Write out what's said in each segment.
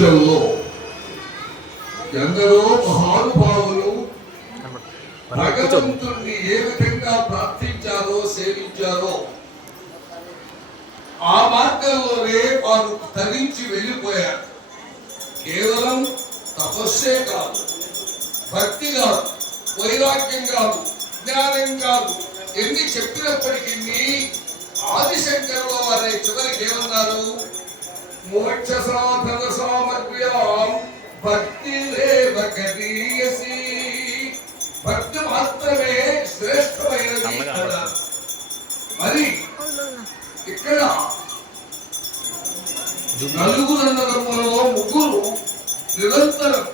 విషయంలో ఎందరో మహానుభావులు భగవంతుణ్ణి ఏ విధంగా ప్రార్థించారో సేవించారో ఆ మార్గంలోనే వారు తరించి వెళ్ళిపోయారు. కేవలం తపస్సే కాదు భక్తి కాదు వైరాగ్యం కాదు జ్ఞానం కాదు. ఎన్ని చెప్పినప్పటికీ ఆదిశంకరుల మోక్ష సాధన సామగ్ర్యం భక్తి రేవ గరీయసి భక్తి మాత్రమే శ్రేష్టమైనది అన్నారు మరి ఇక్కడ నలుగురు అన్నదమ్ములలో ముగ్గురు నిరంతరం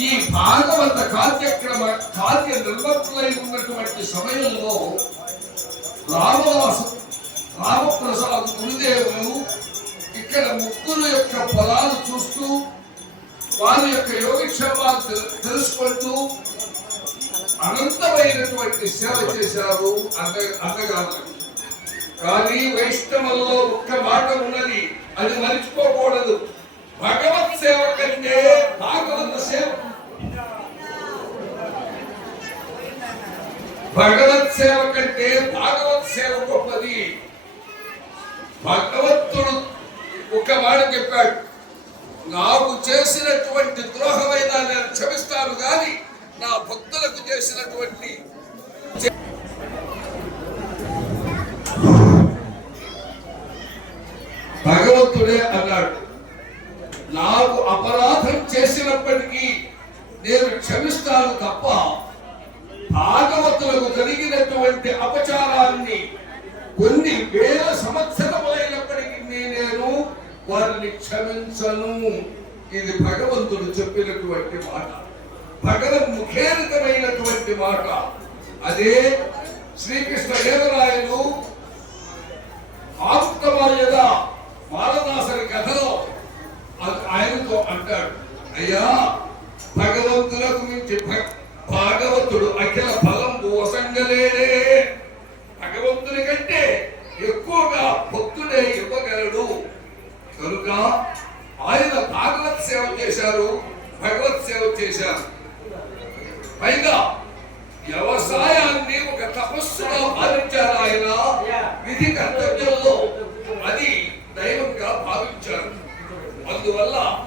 ఈ భాగవత కార్యక్రమ కార్య నిర్వహణలై ఉన్నటువంటి సమయంలో రామదాసు రామప్రసాద్ గురుదేవులు ఇక్కడ ముగ్గురు యొక్క ఫలాలు చూస్తూ వారి యొక్క యోగక్షేమాలు తెలుసుకుంటూ అనంతమైనటువంటి సేవ చేశారు అన్న అన్నగారు. కానీ వైష్ణవంలో ఒక్క మాట ఉన్నది అది మరిచిపోకూడదు. భగవత్ సేవ కంటే భాగవత సేవ. భగవత్ సేవ కంటే భాగవత్ సేవ గొప్పది. భగవత్ ఒక మాట చెప్పాడు. నాకు చేసినటువంటి ద్రోహమైనా నేను క్షమిస్తాను కానీ నా భక్తులకు చేసినటువంటి భగవంతుడే అన్నాడు. నాకు అపరాధం చేసినప్పటికీ నేను క్షమిస్తాను తప్ప భాగవతులకు కలిగినటువంటి అపచారాన్ని కొన్ని వేల సంవత్సరములైనప్పటికీ వారిని క్షమించను. ఇది భగవంతుడు చెప్పినటువంటి మాట. భగవన్ ముఖేరితమైనటువంటి మాట. అదే శ్రీకృష్ణ దేవరాయలు ఆముక్తమాల్యద మాలదాసరి కథలో ఆయనతో అంటాడు అయ్యా భగవంతులకు మించి భాగవతుడు అఖిల ఫలం వసంగలేడే భగవంతుని కంటే ఎక్కువగా భక్తుడే ఇవ్వగలడు కనుక ఆయన భాగవత్ సేవ చేశారు భగవత్ సేవ చేశారు. పైగా వ్యవసాయాన్ని ఒక తపస్సుగా భావించారు ఆయన. విధి కర్తవ్యంలో అది దైవంగా భావించారు. అందువల్ల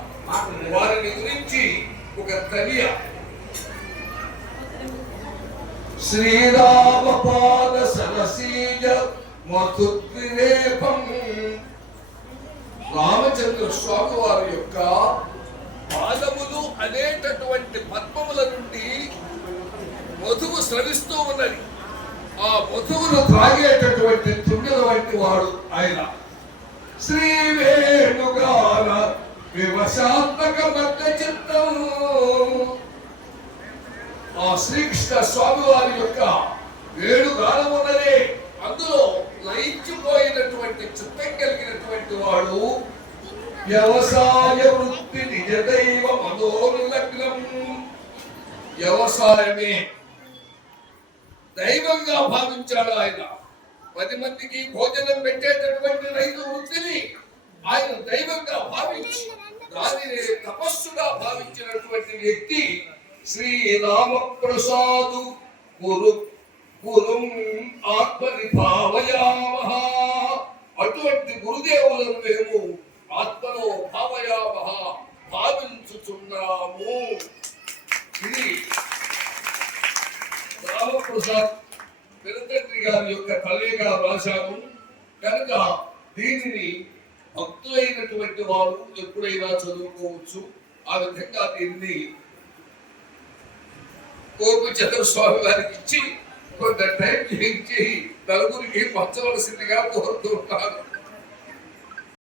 వారిని గురించి ఒక తనియ. శ్రీరామపాద సరసీజ మధుద్విరేపం రామచంద్ర స్వామి వారి యొక్క పాదములు అనేటటువంటి పద్మముల నుండి మధువు స్రవిస్తూ ఉన్నది. ఆ మధువును త్రాగేటటువంటి తుండల వంటి వాడు ఆయన. శ్రీ వేణుగాన వివశాత్మక మధ్య చిత్తం. ఆ శ్రీకృష్ణ స్వామి వారి యొక్క వేణుగానం ఉన్నదే. అందులో లయించిపోయినటువంటి చిత్తం కలిగినటువంటి వాడు వ్యవసాయ వృత్తి నిజ దైవ మనోనులగ్నం వ్యవసాయమే దైవంగా భావించాడు ఆయన. పది మందికి భోజనం పెట్టేటటువంటి రైతు వృత్తిని ఆయన దైవంగా భావించి దానిని తపస్సుగా భావించినటువంటి వ్యక్తి శ్రీరామప్రసాదు గురు గురుం ఆత్మని భావయామ రామప్రసాద్ పెరుతండ్రి గారి యొక్క తల్లిగా రాశాము కనుక దీనిని భక్తులైనటువంటి వారు ఎప్పుడైనా చదువుకోవచ్చు. ఆ విధంగా దీన్ని కోపి చంద్రస్వామి వారికి ఇచ్చి కొంత టైం చేయించి నలుగురికి పంచవలసిందిగా కోరుతూ ఉంటారు